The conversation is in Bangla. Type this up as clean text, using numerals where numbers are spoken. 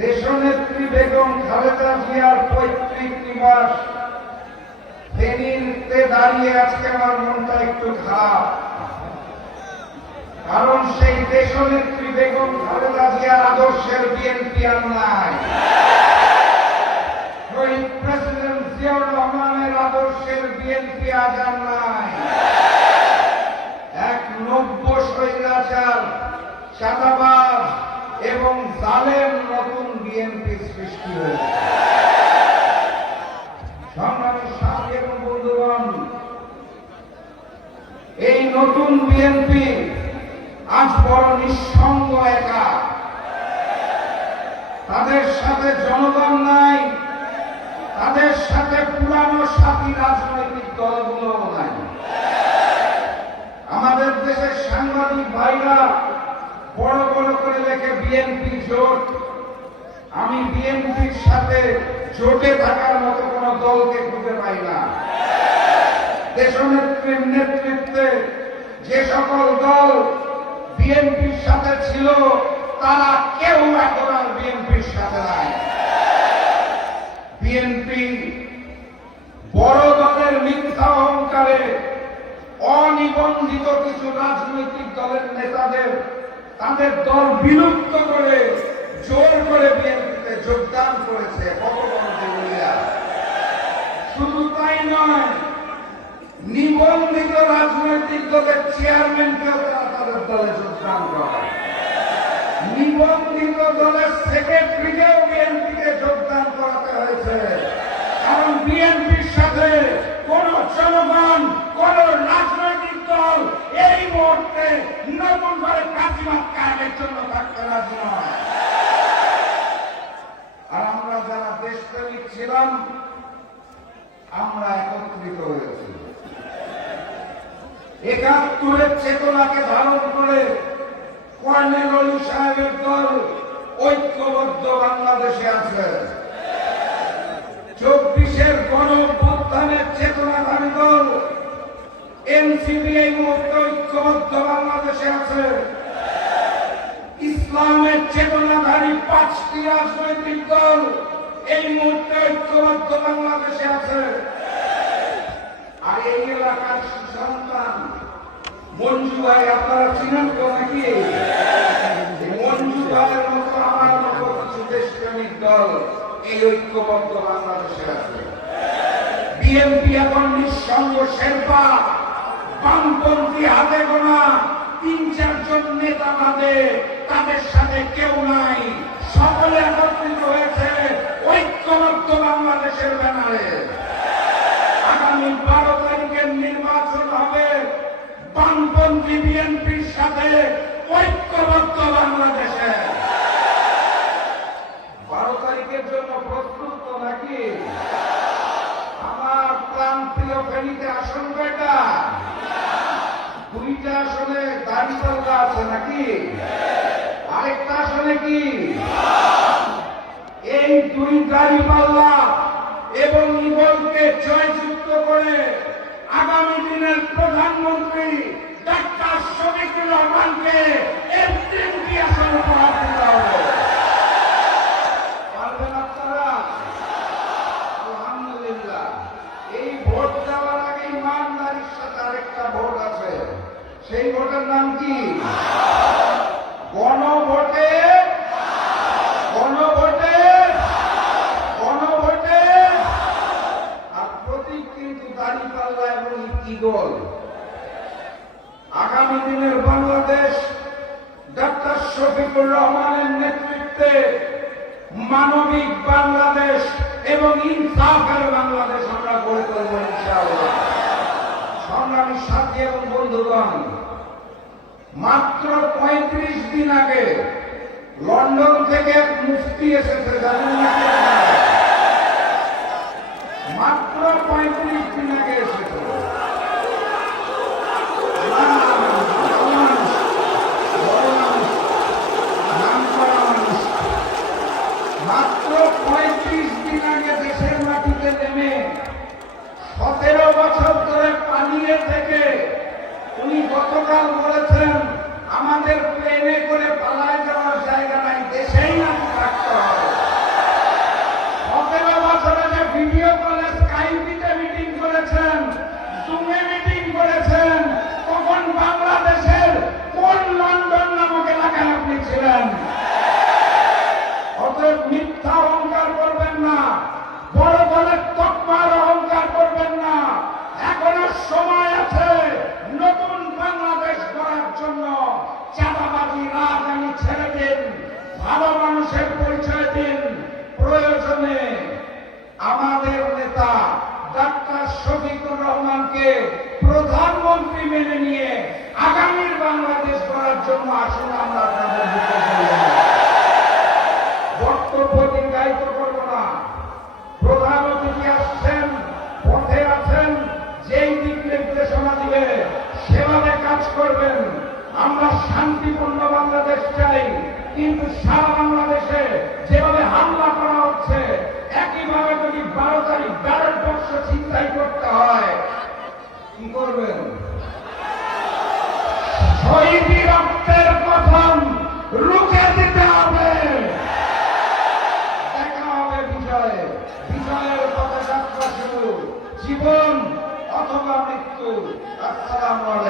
দেশনেত্রী বেগম খালেদা জিয়ার পৈতৃক নিবাস ফেনীতে দাঁড়িয়ে আজকে আমার মনটা একটু খারাপ, কারণ সেই দেশনেত্রী বেগম খালেদা জিয়ার আদর্শের বিএনপি আর নাই। শহীদ প্রেসিডেন্ট জিয়াউর রহমানের আদর্শের বিএনপি আজ আর নাই। এক নব্য স্বৈরাচার, চাঁদাবাজ এবং জালেম নতুন বিএনপি সৃষ্টি হয়েছে। সংগ্রামী সাথী এবং বন্ধুগণ, এই নতুন বিএনপি আজ বড় নিঃসঙ্গ, একা। তাদের সাথে জনগণ নাই, তাদের সাথে পুরানো সাথী রাজনৈতিক দলগুলো নাই। আমাদের দেশের সাংবাদিক ভাইরা বড় বড় করে লেখে বিএনপি জোট। আমি বিএনপির সাথে জোটে থাকার মতো কোন দলকে খুঁজে পাই না। দেশনেত্রীর নেতৃত্বে যে সকল দল বিএনপির সাথে ছিল, তারা কেউ এখন আর বিএনপির সাথে নাই। বিএনপি বড় দলের মিথ্যা অহংকারে অনিবন্ধিত কিছু রাজনৈতিক দলের নেতাদের তাদের দল বিলুপ্ত করে জোর করে বিএনপিতে যোগদান করেছে। শুধু তাই নয়, নিবন্ধিত রাজনৈতিক দলের চেয়ারম্যানকেও তাদের দলে যোগদান করা, নিবন্ধিত দলের সেক্রেটারিকেও বিএনপিকে যোগদান করাতে হয়েছে। কারণ বিএনপির সাথে কোন জনগণ, কোন রাজনৈতিক দল এই মুহূর্তে নতুন করে কাজিমাত কায়েমের জন্য থাকতে রাজি নয়। আর আমরা যারা দেশপ্রেমিক ছিলাম, আমরা একত্রিত হয়েছি। ৭১-এর চেতনাকে ধারণ করে কর্নেল অলি সাহেবের দল ঐক্যবদ্ধ বাংলাদেশে আছে। ২৪-এর গণঅভ্যুত্থানের চেতনাধারী দল এনসিপি এই মুহূর্তে ঐক্যবদ্ধ বাংলাদেশে আছে। ইসলামের চেতনাধারী ৫টি রাজনৈতিক দল এই মুহূর্তে ঐক্যবদ্ধ বাংলাদেশে আছে। আর এই এলাকার সুসন্তান মঞ্জু ভাই, আপনারা চিনেন তো নাকি? মঞ্জু ভাইয়ের মতো আমার মতো কিছু দেশপ্রেমিক দল এই ঐক্যবদ্ধ বাংলাদেশে আছে। বিএনপি এখন নিঃসঙ্গ শেরপা, বামপন্থী হাতে গোনা ৩-৪ জন নেতা বাদে তাদের সাথে কেউ নাই। সকলে একত্রিত হয়েছে ঐক্যবদ্ধ বাংলাদেশের ব্যানারে। আগামী ১২ তারিখের নির্বাচন হবে বামপন্থী বিএনপির সাথে ঐক্যবদ্ধ বাংলাদেশে। ১২ তারিখের জন্য প্রস্তুত তো নাকি? আমার প্রান্তীয় ফেনীতে আসন কয়টা? ২টা আসনে দাঁড়িপাল্লা আছে নাকি? আরেকটা আসনে কি? এই ২ দাঁড়িপাল্লা এবং ইগলকে জয়যুক্ত করে আগামী দিনের প্রধানমন্ত্রী ডাক্তার শফিকুর রহমানকে এই ৩টি আসন উপহার দিতে হবে। পারবেন আপনারা? আলহামদুলিল্লাহ। এই ভোট দেওয়ার আগে ইমানদারির সাথে আরেকটা ভোট আছে। সেই ভোটের নাম কি? গণভোটে। গণভোটে, গণভোটে। আর প্রতীক কিন্তু দাঁড়িপাল্লা এবং ঈগল। আগামী দিনের বাংলাদেশ ডাক্তার শফিকুর রহমানের নেতৃত্বে মানবিক বাংলাদেশ এবং ইনসাফের বাংলাদেশ আমরা গড়ে তুলব ইনশাআল্লাহ। সংগ্রামী সাথী এবং বন্ধুগণ, মাত্র ৩৫ দিন আগে লন্ডন থেকে এক মুফতি এসেছে, জানেন না? মাত্র ৩৫ দিন আগে এসেছে। মাত্র ৩৫ দিন আগে দেশের মাটিতে নেমে ১৭ বছর ধরে পালিয়ে থেকে উনি গতকাল বলেছেন, আমাদের প্লেনে করে পালায় যাওয়ার জায়গা নাই, দেশেই নাকি থাকতে হবে। মানুষের পরিচয় দিন। প্রয়োজনে আমাদের নেতা ডাক্তার শফিকুর রহমানকে প্রধানমন্ত্রী মেনে নিয়ে আগামীর বাংলাদেশ গড়ার জন্য আসুন আমরা আপনাদের বুকে চলব। বক্তব্য দীর্ঘায়িত করব না। প্রধান অতিথি আসছেন, পথে আছেন, যেই দিক নির্দেশনা দিবে সেভাবে কাজ করবেন। আমরা শান্তিপূর্ণ বাংলাদেশ চাই, কিন্তু সারা বাংলাদেশে যেভাবে হামলা করা হচ্ছে, একইভাবে যদি 12 তারিখ ব্যালট বাক্স ছিনতাই করতে হয়, কি করবেন? শহীদি রক্তের কথম রুখে দিতে হবে। দেখা হবে বিজয়ে। বিজয়ের পথে যাত্রা শুরু। জীবন অথবা মৃত্যু। আসসালামু আলাইকুম।